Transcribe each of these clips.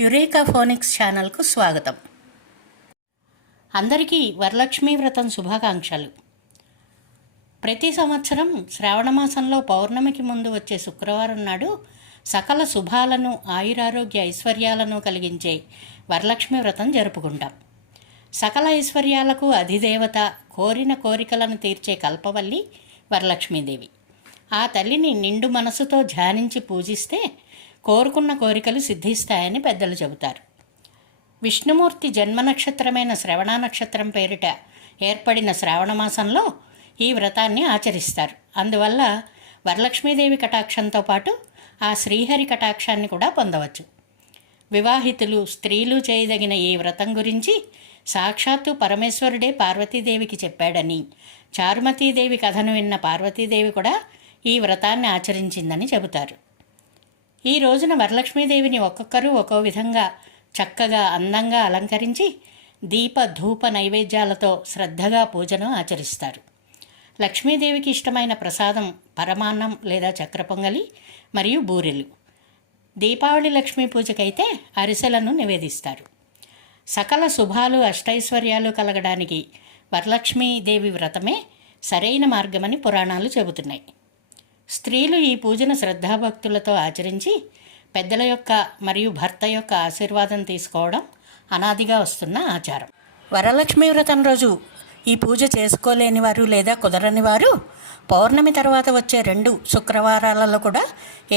Eureka phonics ఛానల్కు స్వాగతం. అందరికీ వరలక్ష్మీ వ్రతం శుభాకాంక్షలు. ప్రతి సంవత్సరం శ్రావణమాసంలో పౌర్ణమికి ముందు వచ్చే శుక్రవారం నాడు సకల శుభాలను, ఆయురారోగ్య ఐశ్వర్యాలను కలిగించే వరలక్ష్మీ వ్రతం జరుపుకుంటాం. సకల ఐశ్వర్యాలకు అధిదేవత, కోరిన కోరికలను తీర్చే కల్పవల్లి వరలక్ష్మీదేవి. ఆ తల్లిని నిండు మనసుతో ధ్యానించి పూజిస్తే కోరుకున్న కోరికలు సిద్ధిస్తాయని పెద్దలు చెబుతారు. విష్ణుమూర్తి జన్మ నక్షత్రమైన శ్రవణ నక్షత్రం పేరిట ఏర్పడిన శ్రావణమాసంలో ఈ వ్రతాన్ని ఆచరిస్తారు. అందువల్ల వరలక్ష్మీదేవి కటాక్షంతో పాటు ఆ శ్రీహరి కటాక్షాన్ని కూడా పొందవచ్చు. వివాహితులు, స్త్రీలు చేయదగిన ఈ వ్రతం గురించి సాక్షాత్తు పరమేశ్వరుడే పార్వతీదేవికి చెప్పాడని, చారుమతీదేవి కథను విన్న పార్వతీదేవి కూడా ఈ వ్రతాన్ని ఆచరించిందని చెబుతారు. ఈ రోజున వరలక్ష్మీదేవిని ఒక్కొక్కరు ఒక్కో విధంగా చక్కగా, అందంగా అలంకరించి దీప ధూప నైవేద్యాలతో శ్రద్ధగా పూజను ఆచరిస్తారు. లక్ష్మీదేవికి ఇష్టమైన ప్రసాదం పరమాన్నం లేదా చక్ర పొంగలి మరియు బూరెలు. దీపావళి లక్ష్మీ పూజకైతే అరిసెలను నివేదిస్తారు. సకల శుభాలు, అష్టైశ్వర్యాలు కలగడానికి వరలక్ష్మీదేవి వ్రతమే సరైన మార్గమని పురాణాలు చెబుతున్నాయి. స్త్రీలు ఈ పూజను శ్రద్ధాభక్తులతో ఆచరించి పెద్దల యొక్క మరియు భర్త యొక్క ఆశీర్వాదం తీసుకోవడం అనాదిగా వస్తున్న ఆచారం. వరలక్ష్మీ వ్రతం రోజు ఈ పూజ చేసుకోలేని వారు లేదా కుదరని వారు పౌర్ణమి తర్వాత వచ్చే 2 శుక్రవారాలలో కూడా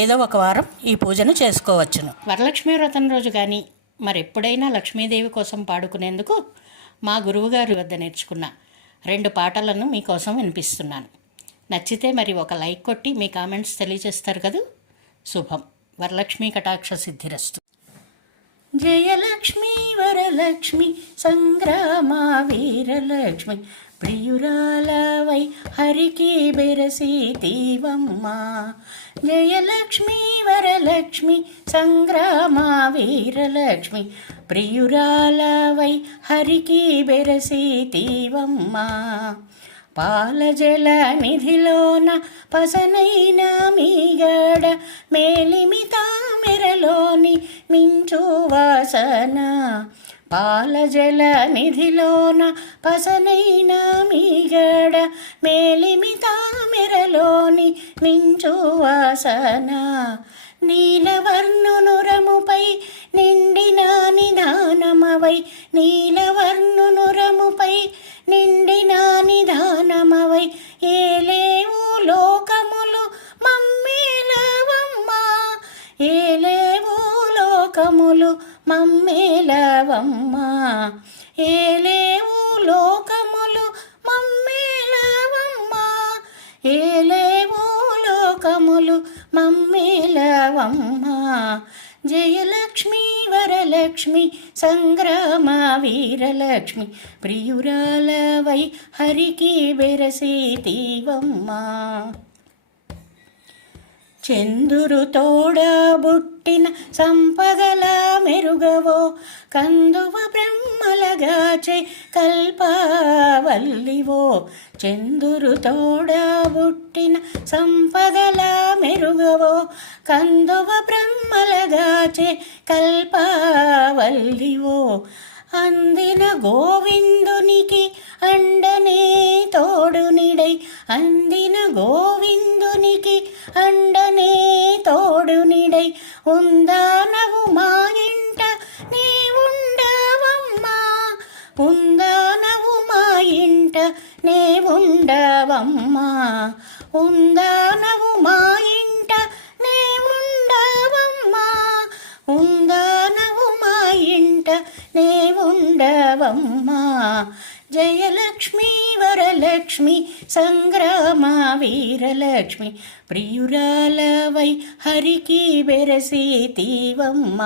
ఏదో ఒక వారం ఈ పూజను చేసుకోవచ్చును. వరలక్ష్మీ వ్రతం రోజు కానీ మరెప్పుడైనా లక్ష్మీదేవి కోసం పాడుకునేందుకు మా గురువుగారి వద్ద నేర్చుకున్న 2 పాటలను మీకోసం వినిపిస్తున్నాను. నచ్చితే మరి ఒక లైక్ కొట్టి మీ కామెంట్స్ తెలియజేస్తారు కదూ. శుభం. వరలక్ష్మీ కటాక్ష సిద్ధిరస్తు. జయలక్ష్మీ వరలక్ష్మి సంగ్రామ వీరలక్ష్మి ప్రియురాలవై హరికి బెరసీతివమ్మ. జయలక్ష్మీ వరలక్ష్మి సంగ్రామ వీరలక్ష్మి ప్రియురాలవై హరికి బెరసీతివమ్మ. పాలజల నిధిలోన పసనైన మీగడ మేలిమితా మెరలోని మించు వాసన. పాలజల నిధిలోన పసనైన మీగడ మేలిమితా మెరలోని మించు వాసన. నీలవర్ణునురముపై నిండిన నిదానమవై, నీలవర్ణునురముపై నిండిన నిదానమవై ఏలేవు లోకములు మమ్మేలవమ్మ. ఏలేవు లోకములు మమ్మేలవమ్మ. ఏలేవు లోకములు మమ్మేలవమ్మ. ఏలేవు లోకములు మమ్మేలవమ్మ. జయలక్ష్మీ వరలక్ష్మి సంగ్రామ వీరలక్ష్మి ప్రియురాలవై హరికి బెరసీతివమ్మ. చందురు తోడబుట్టిన సంపదల మెరుగవో, కందువ బ్రహ్మలగాచే కల్పవల్లివో. చందురు తోడబుట్టిన సంపదల మెరుగవో, కందువ బ్రహ్మలగాచే కల్పవల్లివో. అందిన గోవిందునికి అండనే తోడు నిడై, అందిన గోవిందునికి అండనే తోడు నిడై ఉందానవు మా ఇంట నీ ఉండవమ్మా. ఉందానవు మా ఇంట నే ఉండవమ్మా. ఉందానవు మా ఇంట నే ఉండవమ్మా. ఉందానవు మా ఇంట నే ఉండవమ్మా. జయలక్ష్మీ వరలక్ష్మి సంగ్రామ వీరలక్ష్మి ప్రియురాలవై హరికి బెరసీతివమ్మ.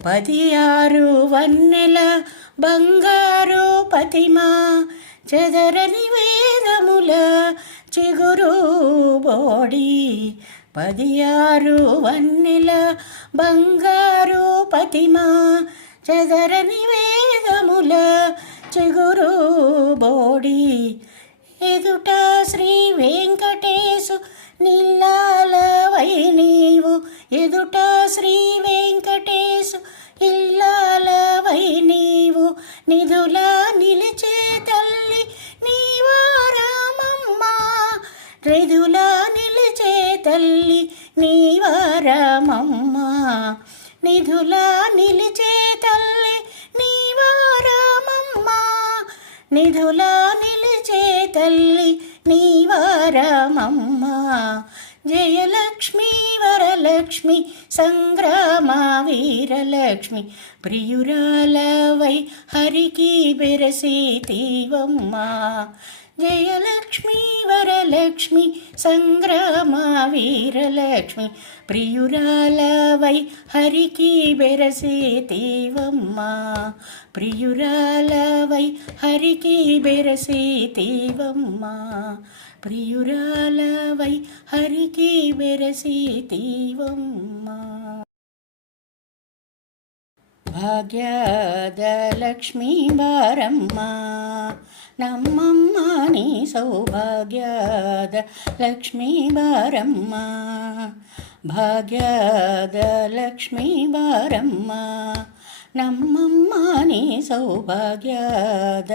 16 వన్నెల బంగారు పతిమా, చెదరని వేదముల చిగురు బోడి. 16 వన్నెల బంగారు పతిమా, చెదరని వేదముల చిగురు బోడి. ఎదుట శ్రీ వెంకటేశు నిల్లాలవై నీవు, ఎదుట శ్రీ వెంకటేశు నిధులా నిలిచే తల్లి నీవారమమ్మ, నిధులా నిలిచే తల్లి నీవారమమ్మ. జయలక్ష్మీ వరలక్ష్మి సంగ్రామ వీరలక్ష్మి, ప్రియురాలవై హరికి బెరసేతివమ్మ. జయలక్ష్మీ వరలక్ష్మి సంగ్రామ వీరలక్ష్మి, ప్రియురాలవై హరికి బెరసేతివమ్మ. ప్రియురాలవై హరికి బెరసేతివమ్మ, ప్రియురాలవై హరికి బెరసేతివమ్మ. భాగ్యద లక్ష్మీ బారమ్మ నమ్మమ్మ నీ సౌభాగ్యద లక్ష్మీ బారమ్మ. భాగ్యద లక్ష్మీ బారమ్మ నమ్మమ్మ నీ సౌభాగ్యద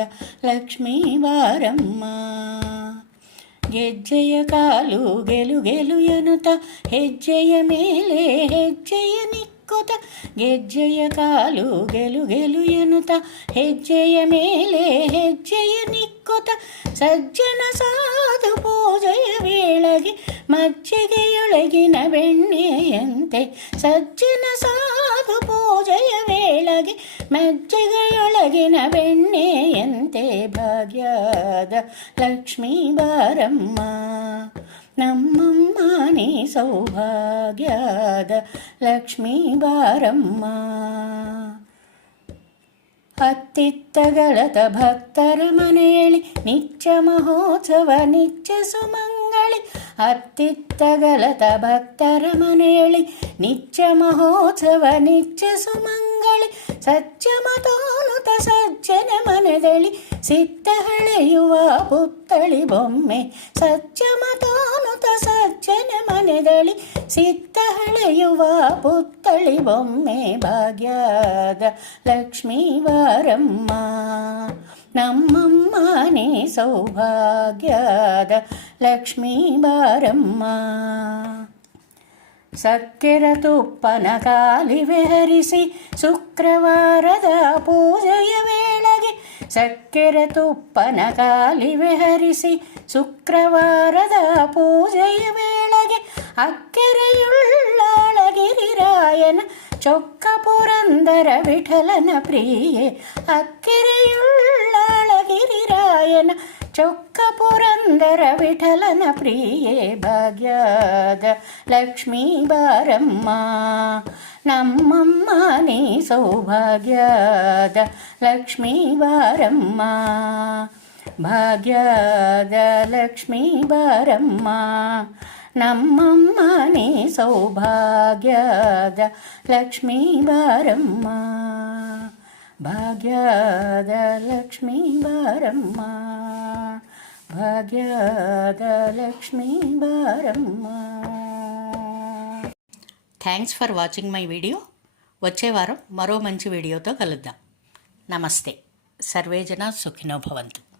లక్ష్మీ బారమ్మ. ಗೆಜ್ಜೆಯ ಕಾಲು ಗೆಲು ಗೆಲು ಎನ್ನುತ್ತ ಹೆಜ್ಜೆಯ ಮೇಲೆ ಹೆಜ್ಜೆಯ ನಿಕ್ಕುತ್ತ, ಗೆಜ್ಜೆಯ ಕಾಲು ಗೆಲು ಗೆಲು ಎನ್ನುತ್ತ ಹೆಜ್ಜೆಯ ಮೇಲೆ ಹೆಜ್ಜೆಯ ನಿಕ್ಕುತ್ತ, ಸಜ್ಜನ ಸಾಧು ಪೂಜೆಯ ವೇಳೆಗೆ ಮಜ್ಜಿಗೆಯೊಳಗಿನ ಬೆಣ್ಣೆಯಂತೆ, ಸಜ್ಜನ ಸಾಧು ಪೂಜೆಯ ವೇಳೆಗೆ ಮಜ್ಜಿಗೆಯೊಳಗಿನ ಬೆಣ್ಣೆಯಂತೆ. ಭಾಗ್ಯದ ಲಕ್ಷ್ಮೀ ಬಾರಮ್ಮ ನಮ್ಮಮ್ಮ ನೀ ಸೌಭಾಗ್ಯದ ಲಕ್ಷ್ಮೀ ಬಾರಮ್ಮ. ಹತ್ತಿತ್ತಗಳತ ಭಕ್ತರ ಮನೆಯಳಿ ನಿತ್ಯ ಮಹೋತ್ಸವ ನಿತ್ಯ ಸುಮಂಗಳಿ, ಹತ್ತಿತ್ತಗಳತ ಭಕ್ತರ ಮನೆಯಳಿ ನಿತ್ಯ ಮಹೋತ್ಸವ ನಿತ್ಯ ಸುಮಂಗಳಿ, ಸಜ್ಜಮತೋನುತ ಸಜ್ಜನ ಮನದಳಿ ಸಿತ್ತ ಹಳೆಯುವ ಪುತ್ತಳಿ ಬೊಮ್ಮೆ, ಸಜ್ಜಮತೋನುತ ಸಜ್ಜನ ಮನದಳಿ ಸಿತ್ತ ಹಳೆಯುವ ಪುತ್ತಳಿ ಬೊಮ್ಮೆ. ಭಾಗ್ಯದ ಲಕ್ಷ್ಮೀ ಬಾರಮ್ಮ ನಮ್ಮಮ್ಮ ನೀ ಸೌಭಾಗ್ಯದ ಲಕ್ಷ್ಮೀ ಬಾರಮ್ಮ. ಸಕ್ಕೆರ ತುಪ್ಪನ ಕಾಲಿವೆ ಹರಿಸಿ ಶುಕ್ರವಾರದ ಪೂಜೆಯ ವೇಳೆಗೆ, ಸಕ್ಕೆರ ತುಪ್ಪನ ಕಾಲಿವೆ ಹರಿಸಿ ಶುಕ್ರವಾರದ ಪೂಜೆಯ ವೇಳೆಗೆ, ಅಕ್ಕೆರೆಯುಳ್ಳಾಳಗಿರಿರಾಯನ ಚೊಕ್ಕ ಪುರಂದರ ವಿಠಲನ ಪ್ರಿಯೆ, ಅಕ್ಕೆರೆಯುಳ್ಳಾಳಗಿರಿರಾಯನ ಚೊಕ್ಕ ಪುರಂದರ ವಿಠಲನ ಪ್ರಿಯೆ. ಭಾಗ್ಯದ ಲಕ್ಷ್ಮೀ ಬಾರಮ್ಮ ನಮ್ಮಮ್ಮ ನೀ ಸೌಭಾಗ್ಯದ ಲಕ್ಷ್ಮೀ ಬಾರಮ್ಮ. ಭಾಗ್ಯದ ಲಕ್ಷ್ಮೀ ಬಾರಮ್ಮ ನಮ್ಮಮ್ಮ ನೀ ಸೌಭಾಗ್ಯದ ಲಕ್ಷ್ಮೀ ಬಾರಮ್ಮ. ಭಾಗ್ಯದ ಲಕ್ಷ್ಮೀ ಬಾರಮ್ಮ, ಭಾಗ್ಯದ ಲಕ್ಷ್ಮೀ ಬಾರಮ್ಮ. Thanks for watching my video. వచ్చే వారం మరో మంచి వీడియోతో కలుద్దాం. నమస్తే. సర్వే జనా సుఖినో భవంతు.